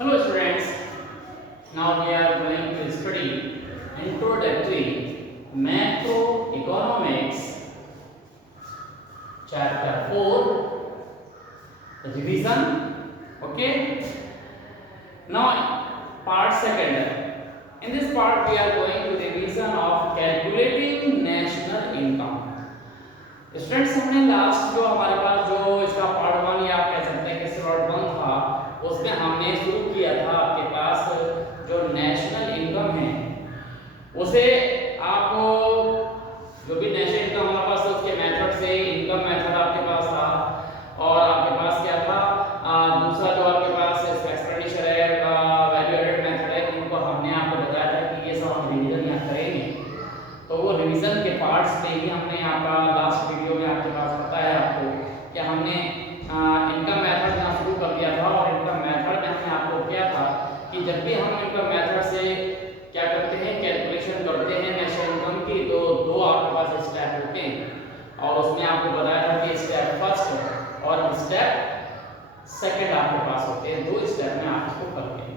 Hello students, now we are going to study introductory macroeconomics chapter 4 revision. Okay, now part second. In this part we are going to revision of calculating national income. Students हमने last जो हमारे पास जो इसका part one या आप कह सकते हैं कि पार्ट वन था उसमें हमने शुरू किया था आपके पास जो नेशनल इनकम है उसे आप जो भी नेशनल इनकम हमारे पास था उसके मेथड से इनकम मेथड आपके पास था और आपके पास क्या था दूसरा जो आपके पास एक्सपेंडिचर है वैल्यू एडेड मेथड है उनको हमने आपको बताया था कि ये सब हम रिवीजन यहाँ करेंगे। तो वो रिवीजन के पार्ट्स पे ही हमने यहाँ का लास्ट वीडियो में आपके पास पता है आपको कि हमने इनकम मेथड यहाँ शुरू कर दिया था और इनकम मेथड में हमने आपको क्या था कि जब भी हम इनकम मेथड से क्या करते हैं कैलकुलेशन करते हैं नेशनल इनकम की तो दो आपके पास स्टेप होते हैं और उसमें आपको बताया था कि स्टेप फर्स्ट और स्टेप सेकंड आपके पास होते हैं। दो स्टेप में आप इसको करते हैं।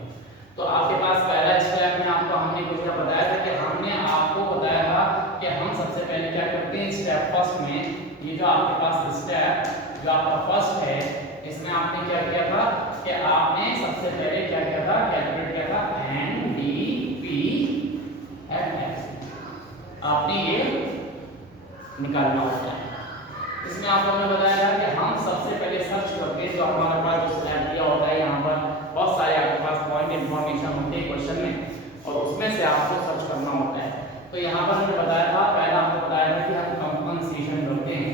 तो आपके पास पहला स्टेप में आपको हमने कुछ बताया था कि हमने आपको बताया था कि हम सबसे पहले क्या करते हैं स्टेप फर्स्ट में ये जो आपके पास स्टेप जो आपका फर्स्ट है इसमें आपने क्या किया था कि आपने सबसे पहले क्या किया था कैलकुलेट किया था NDPFF आपने ये निकालना होता है। इसमें आपको हमने बताया था कि हम सबसे पहले सर्च करते हैं जो हमारे पास जो स्लैब दिया होता है यहाँ पर बहुत सारे आपके पास पॉइंट इंफॉर्मेशन होते हैं क्वेश्चन में और उसमें से आपको सर्च करना होता है। तो यहाँ पर हमने बताया था पहला आपको बताया था कि हम कंपनसेशन करते हैं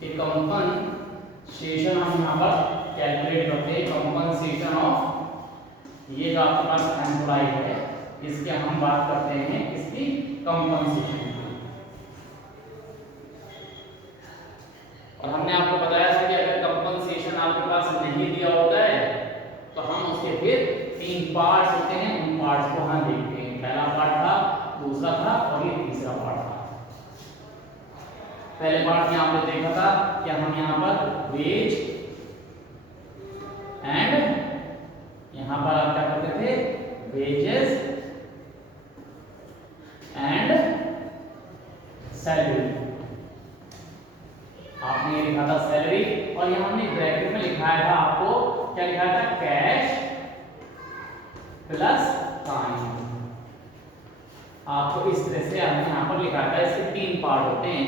कि कंपनसेशन हम यहाँ पर कैलकुलेट करते हैं कंपनसेशन ऑफ ये जो आपके पास एम्प्लॉय है इसके हम बात करते हैं इसकी कंपनसेशन की। और हमने आपको बताया था कि अगर कंपनसेशन आपके पास नहीं दिया होता है तो हम उसके फिर तीन पार्ट्स होते हैं उन पार्ट्स को हम देखते हैं। पहला पार्ट था दूसरा था और ये तीसरा पार्ट था। पहले पार्ट में आपने देखा था कि हम यहाँ पर वेज एंड यहाँ पर आप क्या करते थे वेजेस एंड सैलरी आपने ये लिखा था सैलरी और यहाँ हमने ब्रैकेट में लिखाया था आपको क्या लिखा था कैश प्लस टाइम। आपको इस तरह से हमने यहाँ पर लिखा था। इसके तीन पार्ट होते हैं।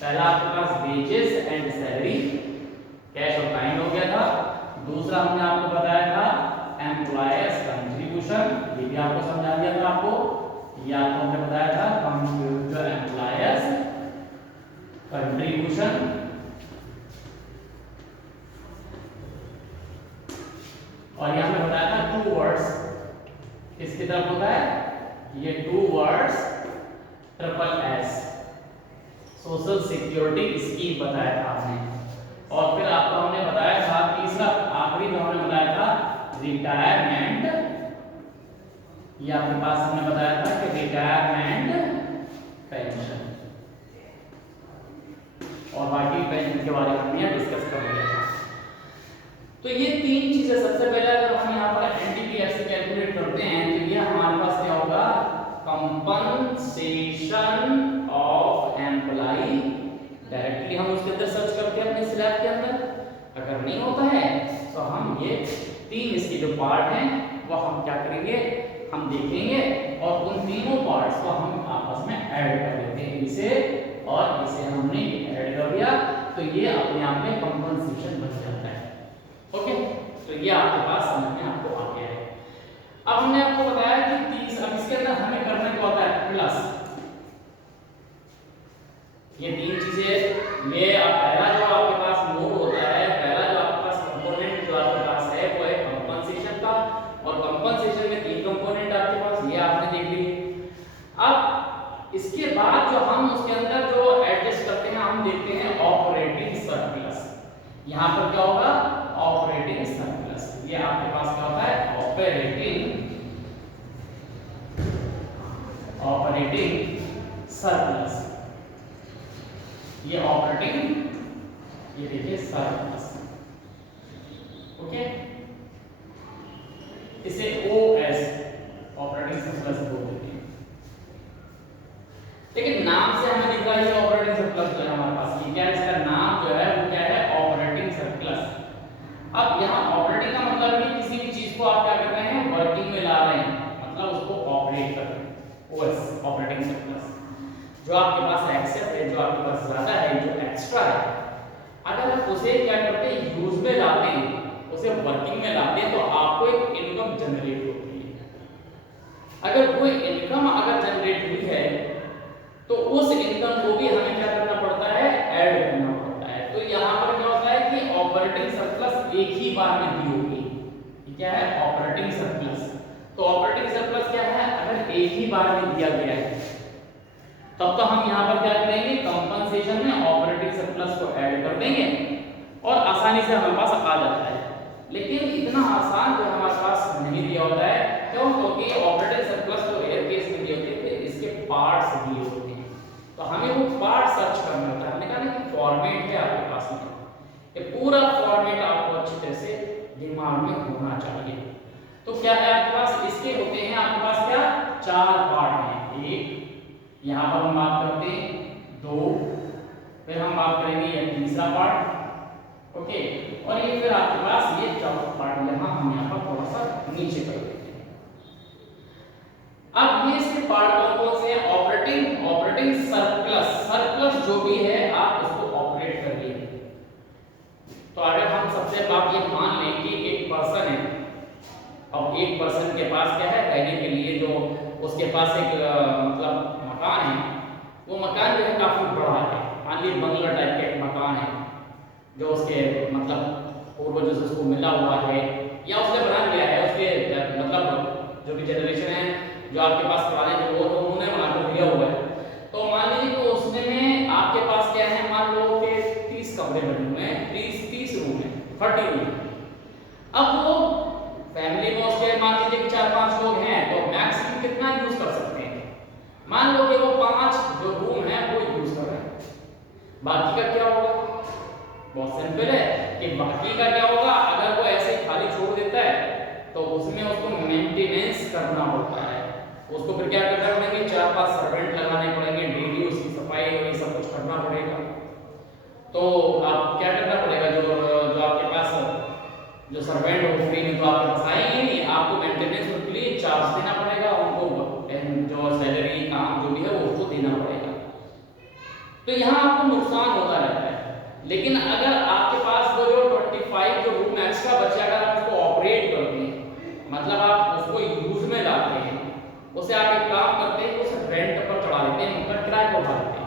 पहला आपके पास वेजेस एंड सैलरी कैश और टाइम हो गया था। दूसरा हमने आपको बताया था एम्प्लॉयर्स कंट्रीब्यूशन ये भी आपको समझा दिया था आपको। ये आपको हमने बताया था कंप्यूटर एम्प्लॉयर्स कंट्रीब्यूशन और यहाँ पे बताया था टू वर्ड्स किसकी तरफ होता है ये two words triple S social security scheme बताया था आपने। और फिर आपको हमने बताया था तीसरा आखिरी जो हमने बताया था रिटायरमेंट ये आपके पास हमने बताया था कि रिटायरमेंट पेंशन और बाकी पेंशन के बारे में हमने डिस्कस कर लिया था। तो ये तीन चीजें सबसे पहले अगर हम यहाँ पर एनडीपीएफ से कैलकुलेट करते हैं तो ये हमारे पास क्या होगा कंपनसेशन ऑफ एम्प्लॉय। डायरेक्टली हम उसके अंदर सर्च करते हैं अपने स्लैब के अंदर। अगर नहीं होता है तो हम ये तीन इसके जो पार्ट हैं वो हम क्या करेंगे हम देखेंगे और उन तीनों पार्ट्स को हम आपस में ऐड कर देते हैं इसे और इसे हमने ऐड कर दिया तो ये अपने आप में कंपनसेशन बन जाता है। ओके तो ये आपके पास समझ में आपको आ गया है। अब हमने आपको बताया कि 30 अब इसके अंदर हमें करना क्या होता है प्लस ये तीन चीजें ये पहला जो आपके पास मोड होता है पहला जो आपके पास कंपोनेंट जो आपके पास है वो है कंपनसेशन का और कंपनसेशन में तीन कंपोनेंट आपके पास ये आपने देख लिए। अब इसके बाद जो हम उसके अंदर जो एडजस्ट करते हैं हम देखते हैं ऑपरेटिंग सरप्लस। यहाँ पर क्या होगा ऑपरेटिंग सरप्लस ये आपके पास क्या होता है ऑपरेटिंग सरप्लस ये ऑपरेटिंग ये देखिए सरप्लस। ओके इसे OS ऑपरेटिंग सरप्लस बोलते हैं। लेकिन नाम से हमें दिख रहा है ऑपरेटिंग सरप्लस जो है हमारे पास, ये क्या है, इसका नाम जो है वो क्या है, ऑपरेटिंग सरप्लस। अब यहाँ ऑपरेटिंग का मतलब है किसी भी चीज को आप क्या कर रहे हैं, वर्किंग में ला रहे हैं, मतलब उसको ऑपरेट कर रहे हैं। OS ऑपरेटिंग सरप्लस, जो आपके पास एक्सेस है, जो आपके पास ज्यादा है, जो एक्स्ट्रा है, अगर आप उसे क्या करते हैं, यूज में लाते हैं, उसे वर्किंग में लाते हैं, तो आपको एक इनकम जनरेट होती है। अगर वो इनकम अगर जनरेट हुई है तो उस इनकम को भी हमें क्या करना पड़ता है, ऐड करना पड़ता है। तो यहाँ पर क्या होता है कि ऑपरेटिंग सरप्लस एक ही बार में दी होगी, क्या है, ऑपरेटिंग सरप्लस। तो ऑपरेटिंग सरप्लस क्या है, अगर एक ही बार में दिया गया है तब तो हम यहाँ पर क्या करेंगे, कंपनसेशन में ऑपरेटिंग सरप्लस को ऐड कर देंगे और आसानी से हमारे पास आ जाता है। लेकिन इतना आसान जो हमारे पास नहीं दिया होता है, क्यों, क्योंकि ऑपरेटिंग सरप्लस तो रेयर केस में दिए होते हैं, इसके पार्ट्स दिए होते हैं, तो हमें वो पार्ट सर्च करना होता है। हमने कहा ना कि फॉर्मेट है आपके पास में, ये पूरा फॉर्मेट आपको अच्छी तरह से दिमाग में होना चाहिए। तो क्या है आपके पास, इसके होते हैं आपके पास क्या, 4 पार्ट हैं। एक यहाँ पर हम बात करते हैं, 2, फिर हम बात करेंगे ये तीसरा पार्ट, ओके, और ये फिर आपके पास ये चौथा पार्ट, हम यहाँ पर थोड़ा सा नीचे कर देते हैं। अब ये से पार्ट कौन से हैं, ऑपरेटिंग सरप्लस, सरप्लस जो भी है आप उसको ऑपरेट कर लीजिए। तो अगर हम सबसे बात ये मान लें कि एक पर्सन है, अब एक पर्सन के पास क्या है, रहने के लिए जो उसके पास एक मतलब मकान है, वो मकान जो है काफी बड़ा है, मान लीजिए बंगला टाइप का एक मकान है जो उसके मतलब पूर्वजों से उसको मिला हुआ है या उसने बना लिया है, उसके मतलब जो भी जनरेशन है, जो आपके पास पुराने जो लोग हैं उन्होंने बना कर दिया हुआ है। तो मान लीजिए कि उसने में आपके पास क्या है, मान लो कि 30 कमरे बने हुए हैं, 30 रूम है, 30 रूम। अब वो फैमिली में उसके मान लीजिए कि 4-5 लोग हैं, तो मैक्सिमम कितना यूज कर सकते हैं, मान लो कि वो 5 जो रूम है वो यूज कर रहे हैं, बाकी का क्या होगा, बहुत सिंपल है कि बाकी का क्या होगा, अगर वो ऐसे ही खाली छोड़ देता है तो उसमें उसको मेंटेनेंस करना होता है, उसको फिर क्या करना पड़ेंगे, 4-5 सर्वेंट लगाने पड़ेंगे, डेली उसकी सफाई और ये सब कुछ करना पड़ेगा। तो आप क्या करना पड़ेगा, जो आपके पास जो सर्वेंट हो फ्री में तो आपके पास आएंगे नहीं, आपको मेंटेनेंस के लिए चार्ज देना पड़ेगा, उनको जो सैलरी काम जो भी है वो उसको देना पड़ेगा। तो यहाँ आपको नुकसान होता रहता है। लेकिन अगर आपके पास वो जो 25 जो रूम एक्स्ट्रा बचे, अगर आप उसको ऑपरेट करते हैं, मतलब आप उसको यूज में लाते हैं, उसे आप एक काम करते हैं, उसे रेंट पर चढ़ा देते हैं, मतलब किराए पर उठा देते हैं।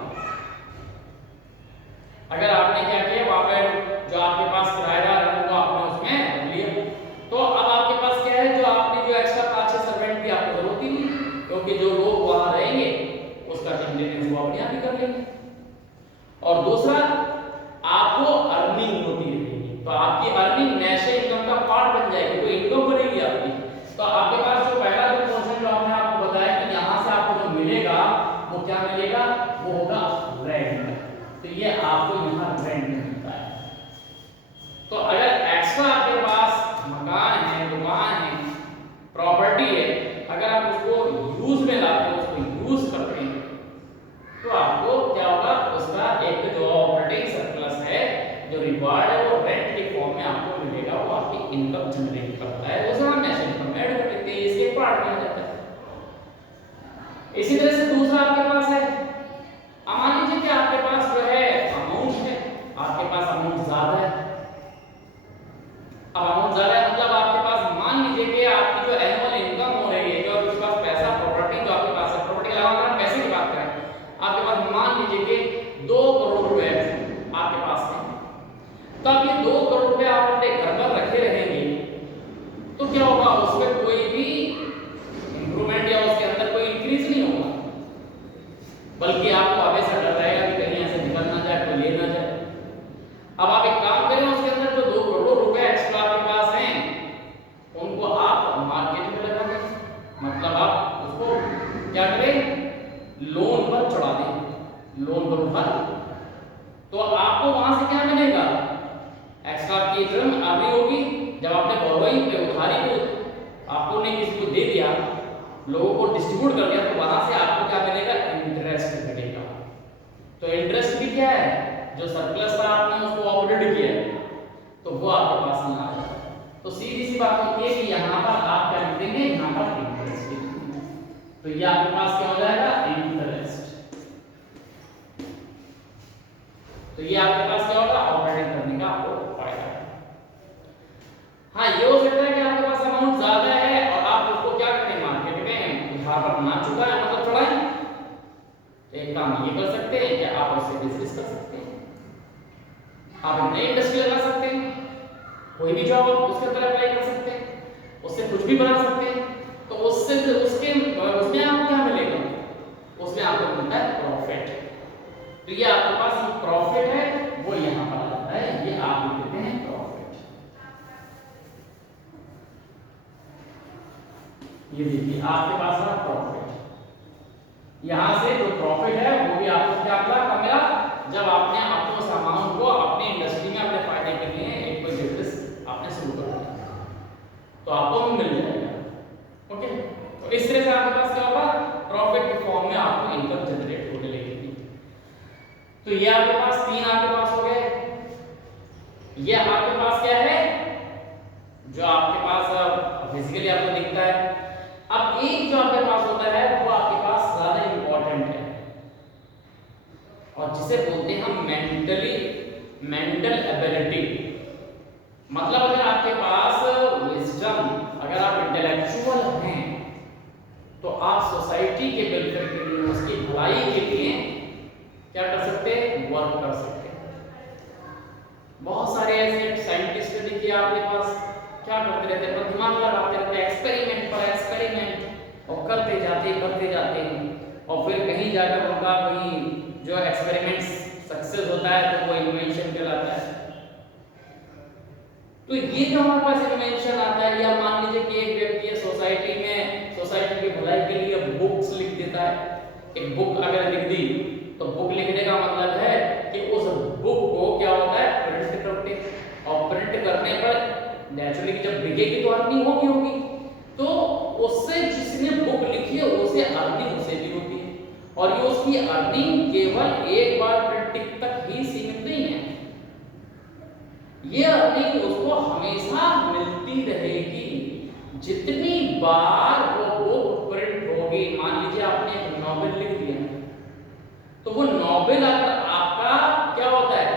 अगर आपने क्या किया, वहां पर जो आपके पास किराएदार है वो आपने उसमें रख लिया, तो अब आपके पास क्या है, जो आपने जो एक्स्ट्रा 5-6 सर्वेंट की आपको जरूरत ही नहीं, क्योंकि जो लोग वहां रहेंगे उसका मेंटेनेंस वो अपने आप ही कर लेंगे। और दूसरा, आपको अर्निंग होती रहेगी, तो आपकी अर्निंग नेशनल इनकम का पार्ट बन जाएगी, कोई इनकम बनेगी आपकी। तो आपके पास जो पहला जो पोर्शन जो हमने आपको बताया कि यहाँ से आपको जो मिलेगा वो क्या मिलेगा, वो होगा रेंट। तो ये आपको यहाँ रेंट मिलता है। तो अगर एक्स्ट्रा आपके पास मकान है, दुकान है, प्रॉपर्टी है, अगर आप उसको यूज में लाते हो, उसको यूज करते हैं, तो आपको क्या होगा, उसका एक जो ऑपरेटिंग सरप्लस है, जो रिवार्ड है, वो रेंट के फॉर्म में आपको मिलेगा, वो आपकी इनकम जनरेट करता है, उसे हम नेशनल इनकम में ऐड कर देते हैं, इसके पार्ट में आ जाता है। इसी तरह से दूसरा आपके पास है, मान लीजिए कि आपके पास जो है अमाउंट है, आपके पास अमाउंट ज्यादा है। अब अमाउंट ज्यादा है मतलब आपके पास मान लीजिए कि आपकी जो एनुअल इनकम हो रही है, जो आपके पास पैसा प्रॉपर्टी जो आपके पास है, प्रॉपर्टी लगाकर पैसे की बात करें, आपके पास मान लीजिए कि 2 करोड़ रुपए आपके पास है, तो अब ये 2 करोड़ रुपए आप अपने घर पर रखे रहेंगे, तो क्या होगा, उसमें कोई भी इंप्रूवमेंट या उसके अंदर कोई इंक्रीज नहीं होगा, बल्कि आपको हमेशा डर रहेगा कि कहीं ऐसे निकल ना जाए, कोई ले ना जाए। अब आप एक काम करें, उसके अंदर जो 2 करोड़ रुपए एक्स्ट्रा आपके पास हैं, उनको आप मार्केट में लगा दें, मतलब आप उसको क्या करें, लोन पर चढ़ा दें, लोन पर उठा दें, तो आपको वहां से क्या मिलेगा, एक्स्ट्रा की रिटर्न अर्निंग होगी। जब आपने बोरोइंग पे उधारी को आपको ने किसी को दे दिया, लोगों को डिस्ट्रीब्यूट कर दिया, तो वहां से आपको क्या मिलेगा, इंटरेस्ट मिलेगा। तो इंटरेस्ट भी क्या है, जो सरप्लस था आपने उसको ऑपरेट किया तो वो आपके पास नहीं आ जाएगा। तो सीधी सी बात होती है कि यहाँ पर आप क्या लिखेंगे, यहाँ पर इंटरेस्ट लिखेंगे, तो ये आपके पास क्या हो जाएगा, इंटरेस्ट। तो ये आपके पास क्या होगा, ऑपरेटिंग करने का आपको फायदा है। हाँ, ये हो सकता है कि आपके पास अमाउंट ज्यादा है और आप उसको क्या करें, मार्केट में उधार पर ना चुकाएं, मतलब चढ़ाएं। एक काम ये कर सकते हैं कि आप उससे बिजनेस कर सकते हैं, आप एक नई इंडस्ट्री लगा सकते हैं, कोई भी जॉब आप उसके अंदर अप्लाई कर सकते हैं, उससे कुछ भी बना सकते हैं। तो उससे उसमें आपको क्या मिलेगा, उसमें आपको मिलता है प्रॉफिट। तो ये आपके पास प्रॉफिट है, वो यहाँ पर आ जाता है, ये आप लिखते हैं प्रॉफिट। ये देखिए आपके पास है प्रॉफिट, यहां से जो प्रॉफिट है वो भी आपको क्या मिला, कब मिला, जब आपने अपने उस अमाउंट को अपनी इंडस्ट्री में अपने फायदे के लिए एक कोई बिजनेस आपने शुरू कर दिया, तो आपको मिल जाएगा। ओके, तो इस तरह से आपके पास क्या होगा, प्रॉफिट के फॉर्म में आपको इनकम जनरेट होने लगेगी। तो ये आपके पास तीन आपके पास हो गए। ये आपके पास क्या है, जो आपके पास फिजिकली आपको दिखता है। अब एक जो आपके पास होता है वो आपके पास ज्यादा इंपॉर्टेंट है और जिसे बोलते हैं हम मेंटल एबिलिटी। मतलब अगर आपके पास विजडम, अगर आप इंटेलेक्चुअल हैं तो आप सोसाइटी के वेलफेयर के लिए, उसकी भलाई के लिए क्या कर सकते हैं, वर्क कर सकते हैं। बहुत सारे ऐसे साइंटिस्ट देखिए आपके पास क्या करते रहते हैं, दिमाग लगाते रहते हैं, एक्सपेरिमेंट पर एक्सपेरिमेंट और करते जाते हैं और फिर कहीं जाकर उनका कहीं जो एक्सपेरिमेंट सक्सेस होता है तो वो इन्वेंशन कहलाता है। तो ये जो हमारे पास इन्वेंशन आता है, या मान लीजिए कि एक व्यक्ति है सोसाइटी में, सोसाइटी की भलाई के लिए बुक्स लिख देता है। एक बुक अगर लिख दी तो बुक लिखने का मतलब है कि उस बुक को क्या होता है, प्रिंट करते, और प्रिंट करने पर नेचुरली जब बिकेगी तो अर्निंग होगी, तो उससे जिसने बुक लिखी है उसे अर्निंग उसे भी होती है, और ये उसकी अर्निंग केवल एक बार प्रिंटिंग तक ही सीमित नहीं है, ये अर्निंग उसको हमेशा मिलती रहेगी। जितनी बार वो बुक प्रिंट होगी, मान लीजिए आपने एक नॉवेल लिख दिया तो वो नॉवेल अगर आपका क्या होता है,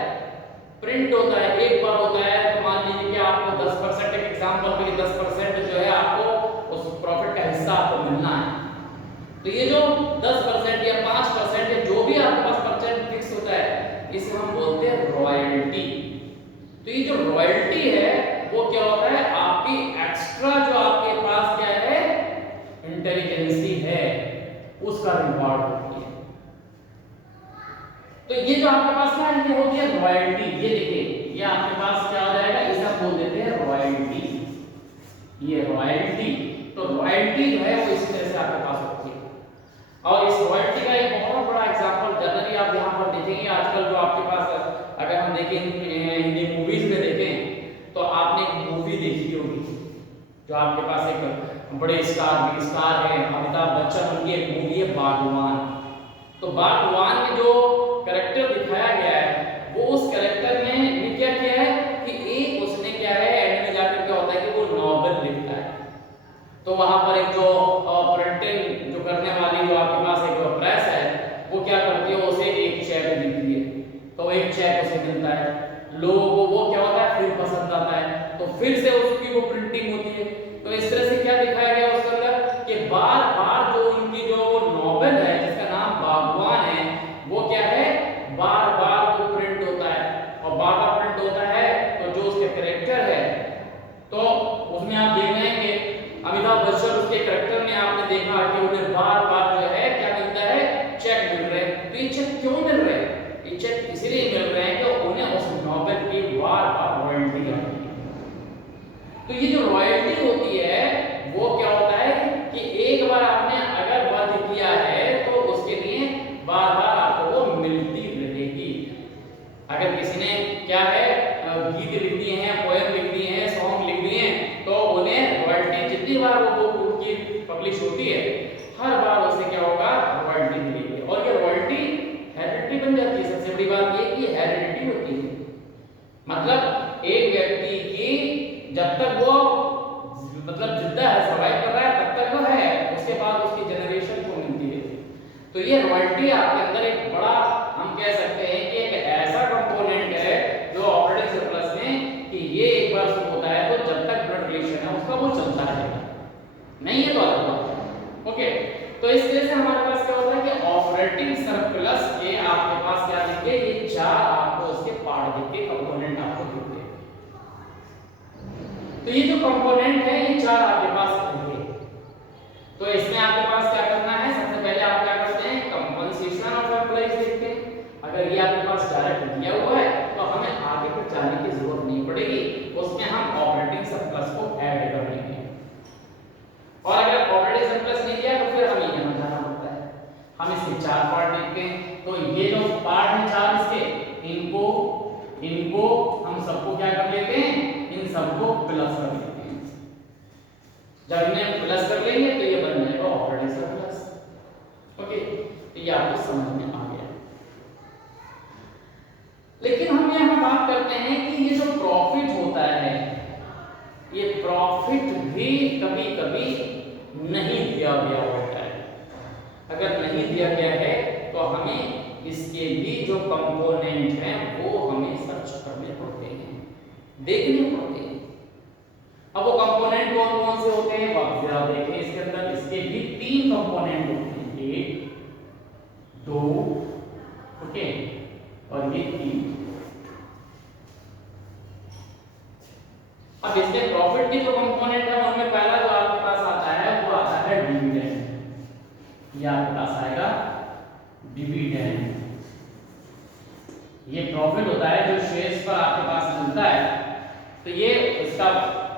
प्रिंट होता है, एक बार होता है, तो मान लीजिए कि आपको 10% एक एग्जांपल के लिए 10% जो है आपको उस प्रॉफिट का हिस्सा आपको मिलना है। तो ये जो 10% या 5% या जो भी आपके पास परसेंट फिक्स होता है, इसे हम बोलते हैं रॉयल्टी। तो ये जो रॉयल्टी है वो क्या होता है, आपकी एक्स्ट्रा जो आपके पास क्या है, इंटेलिजेंसी है, उसका रिवॉर्ड होती है। तो ये जो आपके पास ना, ये होती है रॉयल्टी। ये देखिए, ये आपके पास क्या हो जाएगा, इसे हम बोल देते हैं रॉयल्टी। ये रॉयल्टी, तो रॉयल्टी जो है वो इस तरह से आपके पास होती है। और इस रॉयल्टी का एक बहुत बड़ा एग्जांपल जनरली आप यहाँ पर देखेंगे आजकल, जो आपके पास अगर हम देखें हिंदी मूवीज में देखें तो आपने एक मूवी देखी होगी, जो आपके पास एक बड़े स्टार है अमिताभ बच्चन, उनकी एक मूवी है बागवान। तो बागवान में जो कैरेक्टर दिखाया गया है, वो उस कैरेक्टर ने क्या किया है कि एक उसने क्या है, एंड में जाकर क्या होता है कि वो नॉवेल लिखता है। तो वहां पर एक जो प्रिंटिंग जो करने वाली जो आपके पास एक प्रेस है, वो क्या करती है, उसे एक चेक देती है, तो एक चेक उसे मिलता है, लोगों को वो क्या होता है, फिर पसंद आता है, तो फिर से उसकी वो प्रिंटिंग होती है। तो इस तरह से क्या दिखाया गया उसके अंदर कि बार बार जो उनकी जो नॉवेल है जिसका नाम बागवान है, वो क्या है, बार बार वो प्रिंट होता है, और बार बार प्रिंट होता है, तो जो उसके कैरेक्टर है, तो उसमें आप देख रहे हैं कि अमिताभ बच्चन उसके कैरेक्टर में आपने देखा कि उन्हें बार बार जो है क्या मिलता है, चेक मिल रहे हैं। तो ये चेक क्यों मिल रहे हैं, ये चेक इसलिए मिल रहे हैं कि उन्हें उस नॉवेल की बार बार रॉयल्टी आती है। तो ये जो रॉयल्टी होती है वो क्या होता है कि एक बार आपने अगर वर्क किया है तो उसके लिए बार बार आपको वो मिलती रहेगी। अगर किसी ने क्या है गीत लिख दिए हैं, पोएम लिख दिए हैं, सॉन्ग लिख दिए हैं, तो उन्हें रॉयल्टी जितनी बार वो बुक की पब्लिश होती है हर बार उसे क्या होगा, रॉयल्टी मिलेगी। और ये रॉयल्टी हेरिडिटी बन जाती है। सबसे बड़ी बात ये कि हेरिडिटी होती है, मतलब एक व्यक्ति की जब तक वो मतलब जिंदा है, सर्वाइव कर रहा है, तब तक वो है, उसके बाद उसकी जनरेशन को मिलती है। तो ये रॉयल्टी आपके अंदर एक बड़ा, हम कह सकते हैं कि एक ऐसा कंपोनेंट है जो ऑपरेटिंग सरप्लस में कि ये एक बार शुरू होता है तो जब तक ब्लड रिलेशन है उसका वो चलता रहेगा, नहीं है तो अलग बात है। ओके, तो इस तरह से हमारे पास क्या होता है कि ऑपरेटिंग सरप्लस के आपके पास क्या दिखे, ये चार आपको उसके पार्ट दिखे, कंपोनेंट आपको दिखे। तो ये जो कंपोनेंट है ये चार आपके पास दिखे। तो इसमें आपके पास क्या करना है, सबसे पहले आप क्या करते हैं, कंपनसेशन ऑफ एम्प्लॉइज लिखते हैं। अगर ये आपके पास डायरेक्ट दिया हुआ है तो हमें आगे पर जाने की जरूरत नहीं पड़ेगी, उसमें हम ऑपरेटिंग सरप्लस को ऐड कर लेंगे। और अगर ऑपरेटिंग सरप्लस नहीं दिया तो फिर हमें यहां जाना होता है। हम इसके चार पार्ट देखते हैं। तो ये जो पार्ट है चार इसके, इनको हम सबको क्या कर लेते हैं, इन सबको प्लस कर लेते हैं। जब इन्हें प्लस कर लेंगे तो ये बन जाएगा ऑपरेटिंग सरप्लस। ओके, तो ये आपको समझ में आ गया। लेकिन हम यहां बात करते हैं कि ये जो प्रॉफिट होता है, ये प्रॉफिट भी कभी कभी नहीं दिया गया होता है। अगर नहीं दिया गया है तो हमें इसके भी जो कंपोनेंट हैं वो हमें सर्च करने पड़ते हैं, देखने पड़ते हैं। अब वो कंपोनेंट कौन कौन से होते हैं, आप जरा देखें इसके अंदर। इसके भी तीन कंपोनेंट होते हैं, एक, दो, ओके, और ये तीन। अब इसके प्रॉफिट के जो कंपोनेंट है उनमें पहला जो आपके पास आता है वो आता है डिविडेंड। ये आपके पास आएगा डिविडेंड। ये प्रॉफिट होता है जो शेयर्स पर आपके पास मिलता है। तो ये इसका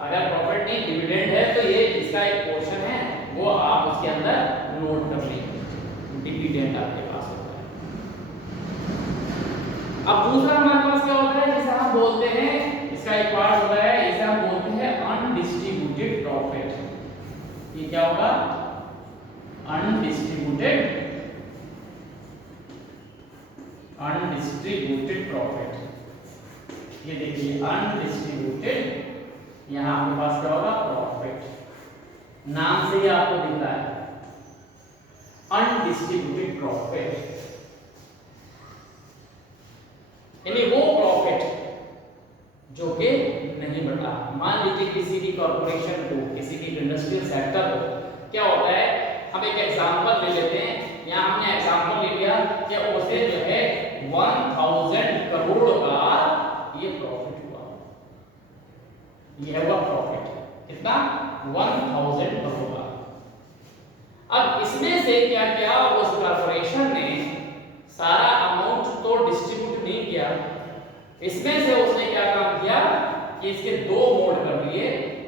अगर प्रॉफिट नहीं डिविडेंड है तो ये इसका एक पोर्शन है, वो आप उसके अंदर नोट कर लेंगे, डिविडेंड आपके पास होता है। अब दूसरा हमारे पास क्या होता है, जिसे हम बोलते हैं, इसका एक पार्ट होता है, इसे हम बोलते हैं अनडिस्ट्रीब्यूटेड प्रॉफिट। ये क्या होगा, अनडिस्ट्रीब्यूटेड प्रॉफिट। ये देखिए अनडिस्ट्रीब्यूटेड, यहां आपके पास क्या होगा, प्रॉफिट। नाम से ही आपको दिखता है अनडिस्ट्रीब्यूटेड प्रॉफिट, यानी वो प्रॉफिट जो कि नहीं बटा। मान लीजिए किसी की कॉर्पोरेशन को, किसी की इंडस्ट्रियल सेक्टर को क्या होता है, हम एक एग्जांपल ले लेते हैं। यहां हमने एग्जांपल ले लिया कि उसे जो है 1000 करोड़ का ये प्रॉफिट हुआ, ये हुआ प्रॉफिट कितना, 1000 करोड़ का। अब इसमें से क्या किया, उस कॉर्पोरेशन ने सारा अमाउंट तो डिस्ट्रीब्यूट नहीं किया, इसमें से उसने क्या काम किया कि इसके दो मोड कर लिए।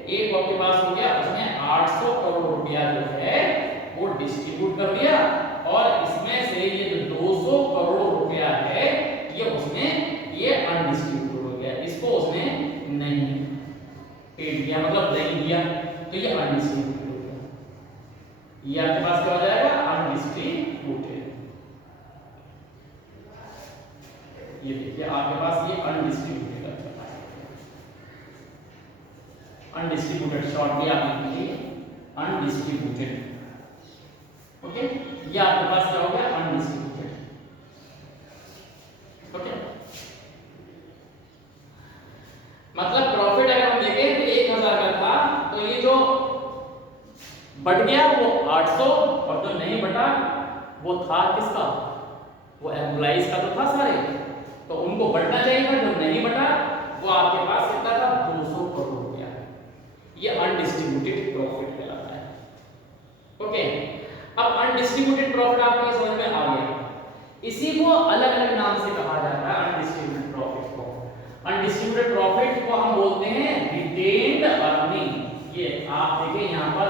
एक आपके पास हो गया, उसने 800 करोड़ रुपया जो है वो डिस्ट्रीब्यूट कर दिया, और इसमें से ये जो 200 करोड़ रुपया है ये उसने ये अनडिस्ट्रीब्यूट हो गया, इसको उसने नहीं पेड किया, मतलब नहीं दिया, तो ये अनडिस्ट्रीब्यूटेड हो गया। ये आपके पास क्या हो जाएगा, अनडिस्ट्रीब्यूटेड। ये देखिए आपके पास ये अनडिस्ट्रीब्यूटेड शॉर्टली आप लिख लीजिए अनडिस्ट्रीब्यूटेड। ओके, ये आपके पास क्या हो गया, अनडिस्ट्रीब्यूटेड। ओके, मतलब प्रॉफिट अगर हम देखें तो 1000 का था, तो ये जो बढ़ गया वो 800, और जो नहीं बढ़ा वो था किसका, वो एम्प्लॉइज का तो था सारे, तो उनको बढ़ना चाहिए था, जो नहीं बढ़ा वो आपके पास कितना था, 200 करोड़ रुपया। ये अनडिस्ट्रीब्यूटेड प्रॉफिट कहलाता है। ओके, अब अनडिस्ट्रीब्यूटेड प्रॉफिट आपको समझ में आ गया। इसी को अलग अलग नाम से कहा जाता है अनडिस्ट्रीब्यूटेड प्रॉफिट को। अनडिस्ट्रीब्यूटेड प्रॉफिट को हम बोलते हैं रिटेन्ड अर्निंग। ये आप देखिए यहां पर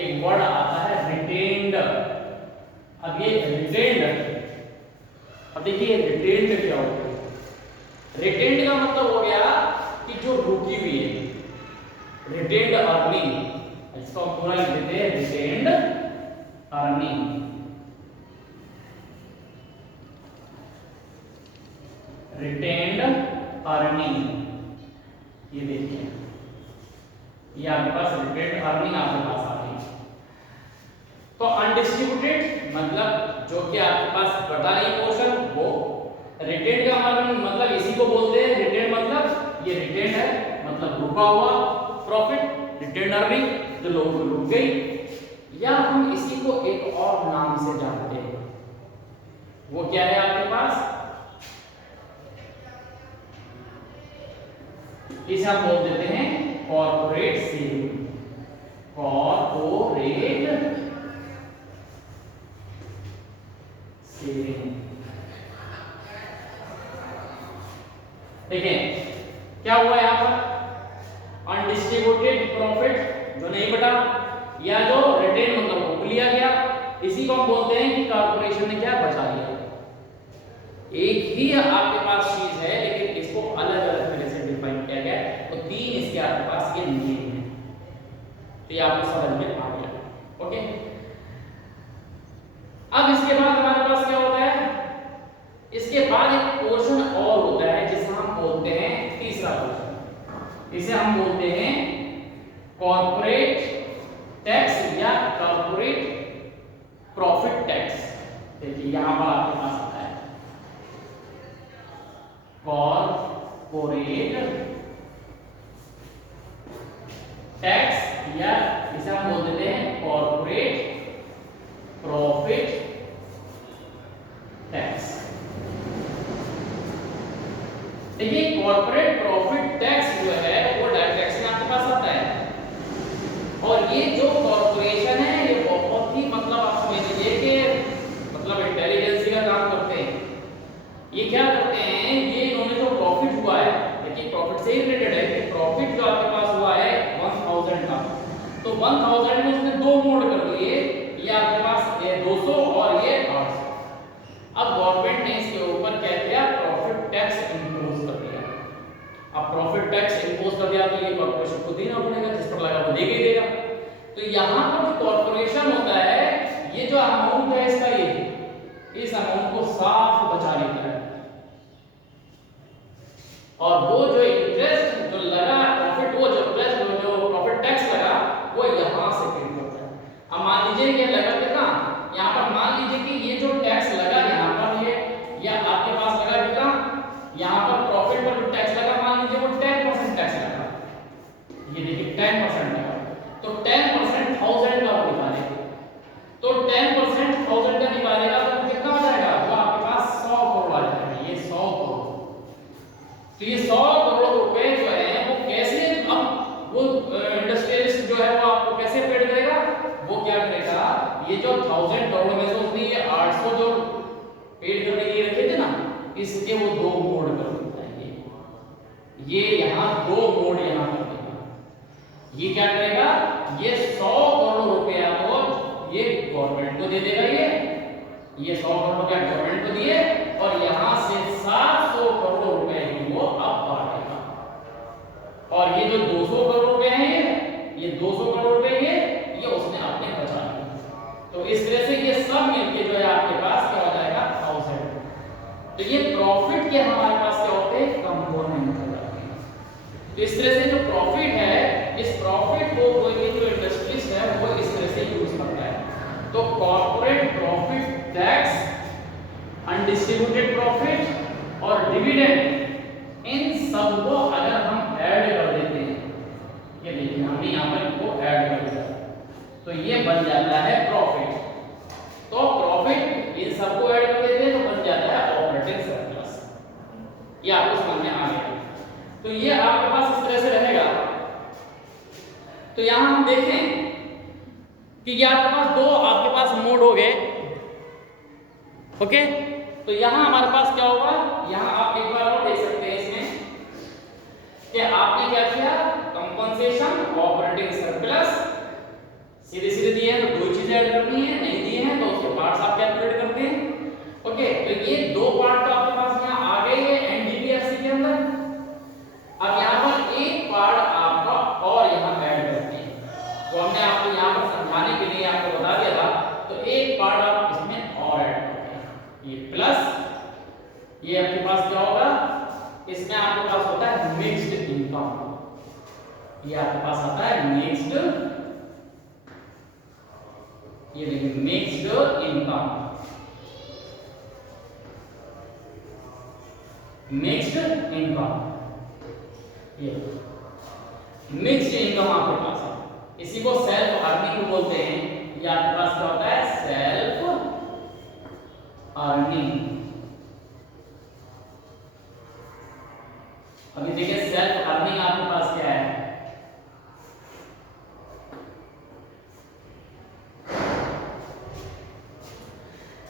एक वर्ड आता है रिटेन्ड। अब ये रिटेन्ड, अब देखिए रिटेन्ड क्या होता है, रिटेन्ड का मतलब हो गया कि जो रुकी हुई है, रिटेन्ड अर्निंग, इसको हम पूरा लिख देते हैं रिटेन्ड अर्निंग। रिटेन्ड अर्निंग, ये देखिए ये आपके पास रिटेन्ड अर्निंग आपके पास आ गई। तो अनडिस्ट्रीब्यूटेड मतलब जो कि आपके पास बटा नहीं पोर्शन, वो रिटेन्ड का मतलब इसी को बोलते हैं रिटेन्ड, मतलब ये रिटेन्ड है मतलब रुका हुआ प्रॉफिट, रिटेन्ड अर्निंग जो लोग रुक गई, या हम इसी को एक और नाम से जानते हैं, वो क्या है आपके पास, इसे हम बोल देते हैं कॉर्पोरेट सेविंग। Corporate saving. देखिए क्या हुआ यहां पर, अनडिस्ट्रीब्यूटेड प्रॉफिट जो नहीं बटा, या जो रिटेन मतलब रोक लिया गया, इसी को हम बोलते हैं कि कॉर्पोरेशन ने क्या बचा लिया। एक ही आपके पास चीज है लेकिन इसको अलग अलग तरह से डिफाइन किया गया है, तो तीन इसके आपके पास ये नियम है, तो ये आपको समझ में आ गया। ओके, अब इसके बाद हमारे पास क्या होता है, इसके बाद एक पोर्शन और होता है जिसे हम बोलते हैं तीसरा पोर्शन, इसे हम बोलते हैं कॉर्पोरेट टैक्स या कॉर्पोरेट प्रॉफिट टैक्स। देखिए यहां पर आपके पास आता है कॉर्पोरेट टैक्स, या इसे हम बोल देते हैं कॉर्पोरेट प्रॉफिट टैक्स। देखिए कॉर्पोरेट प्रॉफिट टैक्स जो है वो डायरेक्ट टैक्स में आपके पास आता है, और ये जो कॉर्पोरेशन है ये बहुत ही मतलब आप समझ लीजिए कि मतलब इंटेलिजेंसी का काम करते हैं। ये क्या करते हैं, ये इन्होंने जो प्रॉफिट हुआ है, देखिए प्रॉफिट से ही रिलेटेड है कि प्रॉफिट जो आपके पास हुआ है 1000 का, तो 1000 में उसने दो मोड कर दिए, ये आपके पास ये 200 और ये 800। अब गवर्नमेंट ने इसके ऊपर क्या किया, प्रॉफिट टैक्स इंपोज कर दिया। अब प्रॉफिट टैक्स इंपोज कर दिया तो ये कॉर्पोरेशन को देना पड़ेगा, जिस पर लगा वो देगा ही देगा। तो यहाँ पर जो कॉर्पोरेशन होता है, ये जो अमाउंट है इसका, ये इस अमाउंट को साफ बचा लेता है, और वो जो इंटरेस्ट जो लगा प्रॉफिट, वो जो प्रॉफिट टैक्स लगा वो यहां से पेड होता है। अब मान लीजिए ये लगा कितना, यहां पर मान लीजिए कि ये जो टैक्स लगा यहां पर, ये या आपके पास लगा कितना, यहां पर प्रॉफिट पर जो टैक्स लगा मान लीजिए वो 10% टैक्स लगा, ये देखिए 10% लगा, तो 10% 1000 का वो निकालेगा, तो 10% 1000 का निकालेगा तो कितना हो जाएगा, वो आपके पास 100 करोड़ आ जाएगा, ये 100 करोड़। तो ये 100 करोड़ रुपए जो है वो कैसे, अब वो इंडस्ट्रियलिस्ट जो है वो आपको कैसे पेड करेगा, वो क्या करेगा, ये जो 1000 करोड़ में से उसने ये 800 जो पेड करने के लिए रखे थे ना, इसके वो दो मोड कर देता है, ये यहां दो मोड यहां कर देगा। ये क्या करेगा, ये 100 करोड़ रुपया तो ये गवर्नमेंट को दे देगा, ये 100 करोड़ रुपया गवर्नमेंट को दिए, और यहां से 700 करोड़ रुपए की वो अब बांटेगा, और ये जो 200 करोड़ रुपए हैं, ये 200 करोड़ रुपए ये उसने अपने बचा लिया। तो इस तरह से ये सब मिलके जो है आपके पास क्या हो जाएगा, 1000। तो ये प्रॉफिट के हमारे पास क्या होते हैं, कंपोनेंट हो जाते हैं। तो इस तरह से जो प्रॉफिट है, इस प्रॉफिट को कोई भी जो इंडस्ट्रीज है वो इस तरह से यूज करता है। तो corporate profit tax, undistributed profit और डिविडेंड, इन सब को अगर हम ऐड कर देते हैं, ये देखिए हमने यहां पर इनको ऐड कर दिया, तो ये बन जाता है प्रॉफिट। तो प्रॉफिट इन सबको ऐड कर देते हैं तो बन जाता है ऑपरेटिंग सरप्लस। ये आपको समझ में आ गया। तो ये आपके पास इस तरह से रहेगा। तो यहां हम देखें कि ये आपके पास दो आपके पास मोड हो गए, ओके। तो यहां हमारे पास क्या होगा, यहां आप एक बार और देख सकते हैं इसमें कि आपने क्या किया, कंपनसेशन ऑपरेटिंग सरप्लस सीधे सीधे दिए हैं तो दो चीजें ऐड करनी है, नहीं दिए हैं तो उसके पार्ट्स आप कैलकुलेट करते हैं, ओके। तो ये दो पार्ट तो आपके पास यहां आ गए हैं एनडीपीएफसी के अंदर। अब यहां पर मिक्स्ड इनकम, ये आपके पास आता है मिक्स्ड, ये देखिए मिक्स्ड इनकम, मिक्स्ड इनकम, ये मिक्स्ड इनकम आपके पास है, इसी को सेल्फ अर्निंग बोलते हैं। ये आपके पास क्या होता है, सेल्फ अर्निंग। अभी देखिए सेल्फ अर्निंग आपके पास क्या है,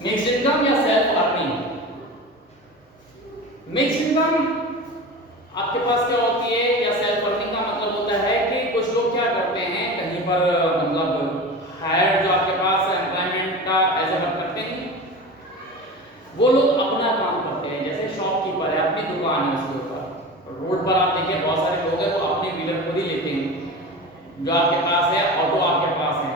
मिक्स्ड इनकम या सेल्फ अर्निंग। मिक्स्ड इनकम आपके पास क्या होती है, या सेल्फ अर्निंग का मतलब होता है कि कुछ लोग क्या करते हैं, कहीं पर मतलब हायर जो आपके पास एम्प्लॉयमेंट का एज ए वर्क करते हैं, वो लोग अपना काम करते हैं। जैसे शॉपकीपर है, अपनी दुकान है, उसके ऊपर रोड पर आप देखिए बहुत सारे लोग हैं, वो अपने व्हीलर खुद ही लेते हैं, जो आपके पास है ऑटो आपके पास है,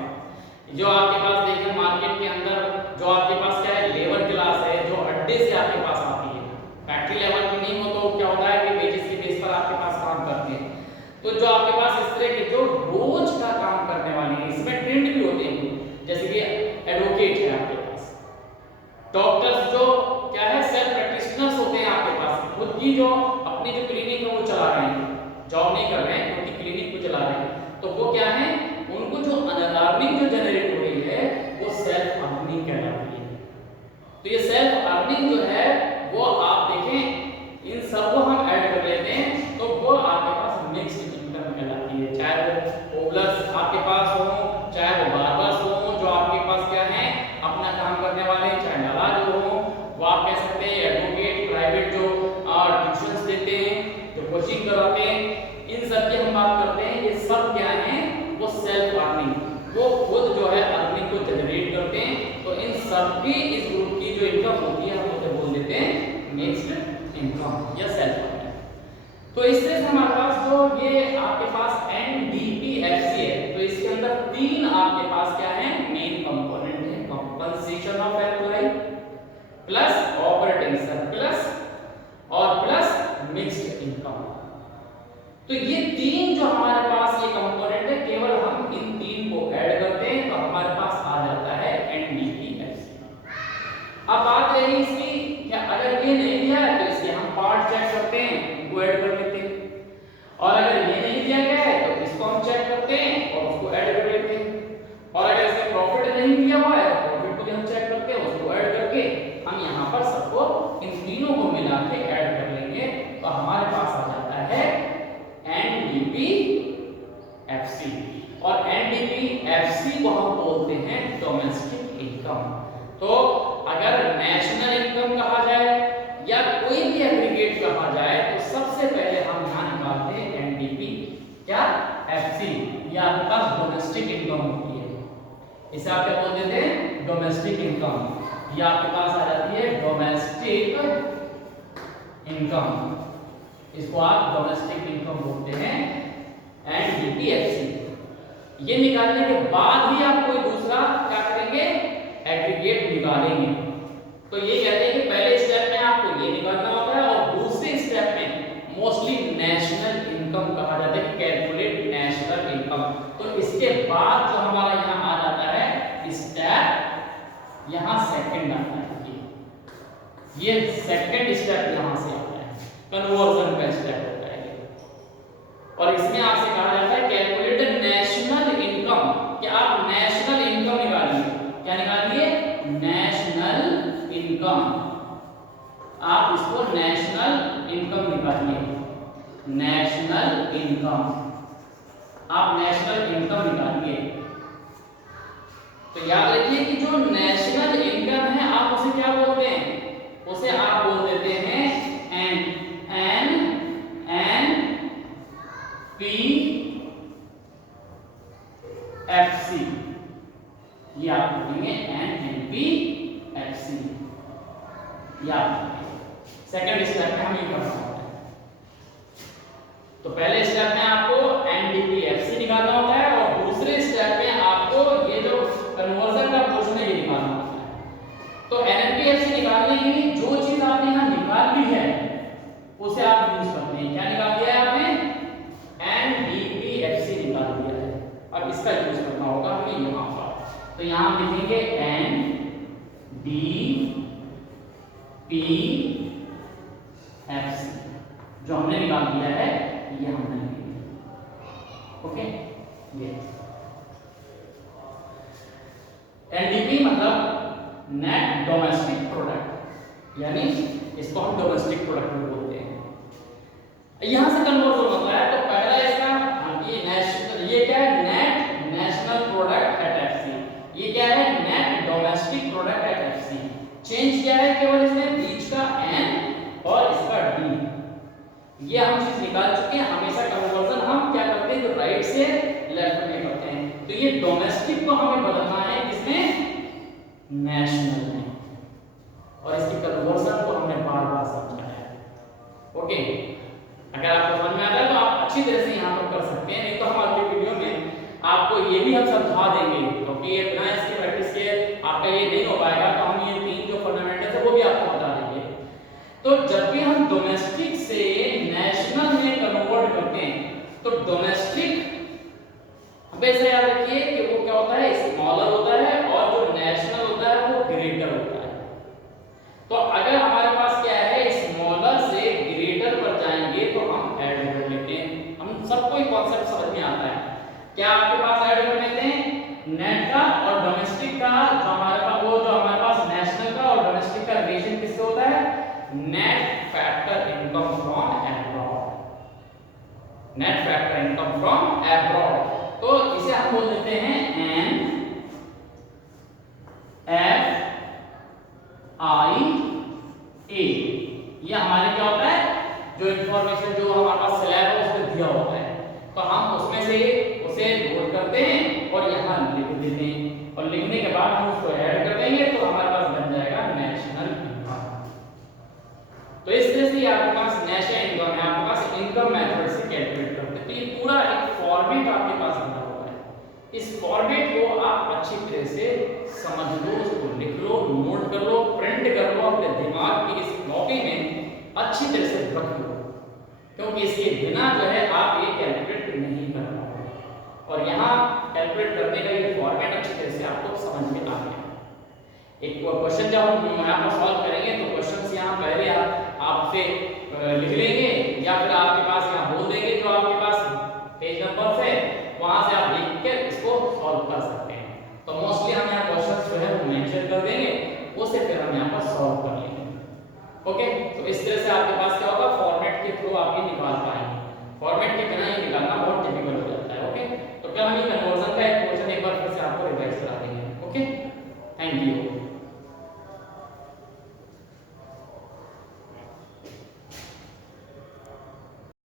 जो आपके पास देखिए मार्केट के अंदर जो आपके पास क्या है, लेबर क्लास है, जो अड्डे से आपके पास आती है, फैक्ट्री लेवल पे नहीं हो तो क्या होता है कि वेजेस के बेस पर आपके पास काम करते हैं। तो जो आपके पास इस तरह के जो रोज का काम करने वाले हैं, इसमें ट्रेंड भी होते हैं, जैसे कि एडवोकेट है आपके पास, डॉक्टर्स जो क्या है सेल्फ प्रैक्टिशनर्स होते हैं आपके पास, खुद की जो अपनी जो क्लिनिक है वो चला रहे हैं, जॉब नहीं कर रहे हैं, खुद की क्लिनिक को चला रहे हैं, तो वो क्या है, उनको जो अर्निंग जो जनरेट हो रही है वो सेल्फ अर्निंग कहलाती है। तो ये सेल्फ अर्निंग जो है वो आप देखें, इन सबको हम ऐड कर लेते हैं तो वो आपके पास मिक्स्ड इनकम कहलाती है। चाहे वो ओबलर्स आपके पास हो, चाहे वो बार्बर्स हो, जो आपके पास क्या है अपना काम करने वाले, चाहे नाला जो हो, वो आप कह सकते हैं एडवोकेट, प्राइवेट जो ट्यूशंस देते हैं, जो कोचिंग कराते हैं, इन सब की हम बात करते हैं। ये सब क्या है, वो सेल्फ अर्निंग, वो खुद जो है अर्निंग को जनरेट करते हैं। तो इन सब की इस ग्रुप की जो इनकम होती है हम उसे बोल देते हैं मिक्स्ड इनकम या सेल्फ अर्निंग। तो इस तरह से हमारे पास जो ये आपके पास एनडीपीएफसी है, तो इसके अंदर तीन आपके पास क्या है मेन कंपोनेंट है, compensation of employ plus operating surplus और प्लस मिक्स्ड इनकम। तो ये तीन जो हमारे पास ये कंपोनेंट है, केवल हम इन तीन को ऐड करते हैं तो हमारे पास आ जाता है एनडीपीएफसी। अब बात रही इसकी, क्या अगर ये नहीं दिया है तो इसके हम पार्ट चेक करते हैं, इनको ऐड कर लेते हैं, और अगर ये नहीं दिया गया है तो इसको हम चेक करते हैं और उसको ऐड कर लेते हैं, और अगर इसमें प्रॉफिट नहीं दिया हुआ है तो प्रॉफिट को भी हम चेक करते हैं, उसको ऐड करके हम यहाँ पर सबको इन तीनों को मिला के ऐड कर लेंगे तो हमारे पास आ जाता है एनडीपीएफसी। और एनडीपीएफसी को हम बोलते हैं डोमेस्टिक इनकम। तो अगर नेशनल इनकम कहा जाए या कोई भी एग्रीगेट कहा जाए तो सबसे पहले हम यहाँ निकालते हैं एनडीपी क्या एफसी, ये आपके पास डोमेस्टिक इनकम होती है, इसे आप क्या बोल देते हैं डोमेस्टिक इनकम। ये आपके पास आ जाती है डोमेस्टिक इनकम, इसको आप डोमेस्टिक इनकम बोलते हैं एनडीपीएफसी। ये निकालने के बाद ही आप कोई दूसरा क्या करेंगे एग्रीगेट निकालेंगे। तो ये कहते हैं कि पहले स्टेप में आपको ये निकालना होता है और दूसरे स्टेप में मोस्टली नेशनल इनकम कहा जाता है, कैलकुलेट नेशनल इनकम। तो इसके बाद जो हमारा यहाँ आ जाता है स्टेप, यहाँ सेकंड आता है, ये सेकंड स्टेप यहाँ से आता है, कन्वर्जन का स्टेप होता है ये। और इसमें आपसे कहा जाता है कैलकुलेट नेशनल इनकम, कि आप नेशनल इनकम निकालिए। क्या निकालिए नेशनल इनकम, आप इसको नेशनल इनकम निकालिए, नेशनल इनकम, आप नेशनल इनकम निकालिए। तो याद रखिए कि जो नेशनल इनकम है आप उसे क्या बोलते हैं, उसे आप बोल देते हैं एन पी एफ सी, ये आप बोलेंगे एनपीएफसी। याद सेकंड स्टेप में हम ये करना होता है। तो पहले स्टेप में आपको एनडीपीएफसी निकालना होता है और दूसरे स्टेप में आपको ये जो कन्वर्जन का पोर्शन है ये निकालना होता है। तो एनपीएफसी निकालने के लिए जो चीज आपने यहाँ निकाल ली है उसे आप यूज करते हैं। क्या निकाल दिया है अब इसका यूज करना होगा हमें यहाँ पर। तो यहाँ हम लिखेंगे NDPFC, जो हमने निकाल दिया है ये हमने लिख दिया। ओके, ये एनडीपी मतलब नेट डोमेस्टिक प्रोडक्ट, यानी इसको हम डोमेस्टिक प्रोडक्ट बोलते हैं। यहां से कन्वर्जन होता है, तो पहला इसका ये नेशनल, ये क्या है, net national product at FC, ये क्या है, net domestic product at FC. Change क्या है, केवल इसमें बीच का एन और इसका डी, ये हम चीज निकाल चुके हैं। हमेशा कन्वर्जन हम क्या करते हैं, जो राइट से लेफ्ट में करते हैं। तो ये डोमेस्टिक को हमें बदलना है किसमें, नेशनल में, और इसकी कन्वर्जन को हमने बार बार समझाया है। ओके, अगर आपको समझ में आता है तो आप अच्छी तरह से यहाँ पर कर सकते हैं, नहीं तो हम अगले वीडियो में आपको ये भी हम समझा देंगे, क्योंकि ये बिना इसके प्रैक्टिस के आपका ये नहीं हो पाएगा। तो हम ये 3 जो फंडामेंटल्स है वो भी आपको बता देंगे। तो जब भी हम डोमेस्टिक से नेशनल में कन्वर्ट करते हैं, तो डोमेस्टिक हमेशा याद रखिए कि वो क्या होता है, स्मॉलर होता है, और जो नेशनल होता है वो ग्रेटर होता है। तो अगर हमारे पास क्या है, स्मॉलर से ग्रेटर पर जाएंगे तो हम ऐड कर लेते हैं। हम सबको ये कॉन्सेप्ट समझ में आता है। क्या आपके पास ऐड कर लेते हैं, नेट का और डोमेस्टिक का, जो हमारे पास वो जो हमारे पास नेशनल का और डोमेस्टिक का रिलेशन किससे होता है, net factor income from abroad, net factor income from abroad. तो इसे हम बोल देते हैं NFIA। ये हमारे क्या होता है, जो इंफॉर्मेशन जो हमारे पास स्लैब है उसमें दिया होता है, तो हम उसमें से उसे नोट करते हैं और यहाँ लिख देते हैं, और लिखने के बाद हम उसको ऐड कर देंगे तो हमारे पास बन जाएगा नेशनल इनकम। तो इस तरह से आपके पास नेशनल इनकम है, आपके पास इनकम मेथड से कैलकुलेट करते हैं। तो ये पूरा एक फॉर्मेट आपके पास बना हुआ है। इस फॉर्मेट को आप अच्छी तरह से समझ लो, उसको लिख लो, नोट कर लो, प्रिंट कर लो, अपने दिमाग की इस कॉपी में अच्छी तरह से रख लो, क्योंकि इसके बिना जो है आप ये कैलकुलेट नहीं कर पाओगे। और यहाँ कैलकुलेट करने का ये फॉर्मेट अच्छी तरह से आपको समझ में आ गया। एक क्वेश्चन जब हम यहाँ पर सॉल्व करेंगे तो क्वेश्चंस यहाँ पहले आपसे लिख लेंगे, या फिर आपके पास यहाँ बोल देंगे जो आपके पास पेज नंबर है, वहां से आप लिख के इसको सॉल्व कर सकते हैं। तो मोस्टली हम यहाँ क्वेश्चंस जो है वो मेंशन कर देंगे, उसे फिर हम यहाँ पर सॉल्व कर लेंगे। ओके, तो इस तरह से आपके पास क्या होगा, फॉर्मेट के थ्रू आप ये निकाल पाएंगे। फॉर्मेट के बिना ये निकालना बहुत डिफिकल्ट हो जाता है। ओके, तो क्या हम ये कन्वर्जन का एक क्वेश्चन एक बार फिर से आपको रिवाइज करा देंगे। Okay, thank you.